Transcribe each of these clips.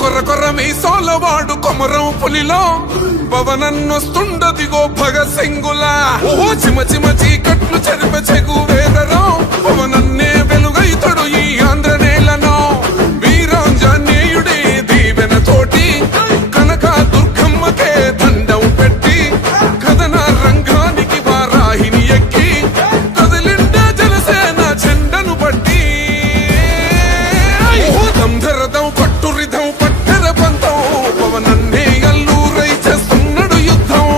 కొర్ర కొర్ర మీసోలవాడు కొమరం పులిలో పవనన్నొస్తుండదిగో భగత్ సింగులా ఓ చిమ చిమ చీకట్లు చెరిప చెగు వేదరో పవనన్నే వెలుగైతడు ఈ ఆంధ్ర నేలను వీరాంజనేయుడి దీవెన తోటి కనక దుర్గమ్మకే దండం పెట్టి కథన రంగానికి వారాహిని ఎక్కి కదిలిండ జనసేన జెండను పట్టి దంధరదం పట్టురిధం పట్టర పంతం పవనన్నే అల్లూరై చేస్తున్నాడు యుద్ధం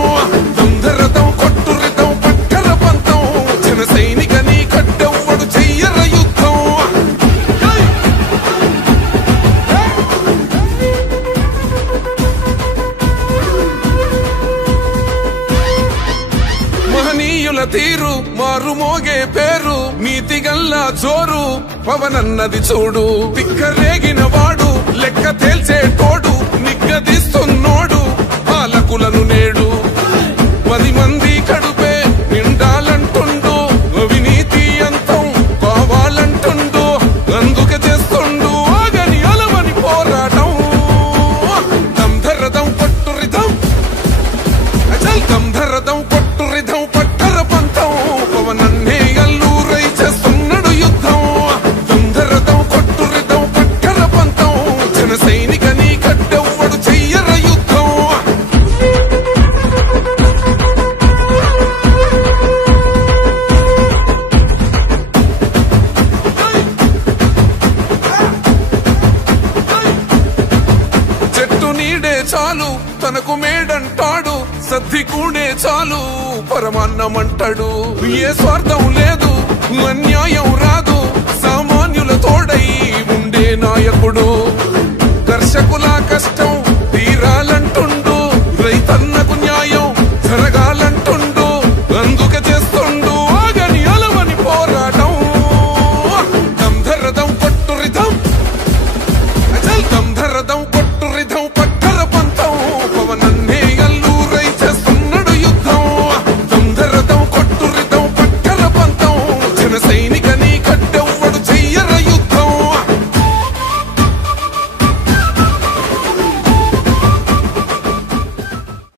దంధరదం కొట్టురిధం పట్టర పంతం జన సైనికని కడ్డెవ్వడు చెయ్యర యుద్ధం మహనీయుల తీరు మారుమోగే పేరు నీతిగల్లా జోరు పవనన్నది చూడు పిక్కరేగిన వాడు లెక్క తేల్చేటోడు నిగ్గదీస్తున్నోడు పాలకులను నేడు 10 మంది కడుపే నిండాలంటుండు అవినీతి అంతం కావాలంటుండు అందుకే చేస్తుండు ఆగని అలవని పోరాటం దంధరదం కొట్టురిధం అచల్ దంధరదం కొట్టురిధం పట్టర పంతం పవనన్నే అల్లూరై చేస్తున్నాడు యుద్ధం దంధరదం కొట్టురిధం పట్టర పంతం జన సైనికని కడ్డెవ్వడు చెయ్యర యుద్ధం చెట్టు నీడే చాలు తనకు మేడంటాడు సద్ది కూడే చాలు పరమాన్నమంటాడు ఏ స్వార్థం లేదు అన్యాయం రాదు సామాన్యుల తోడై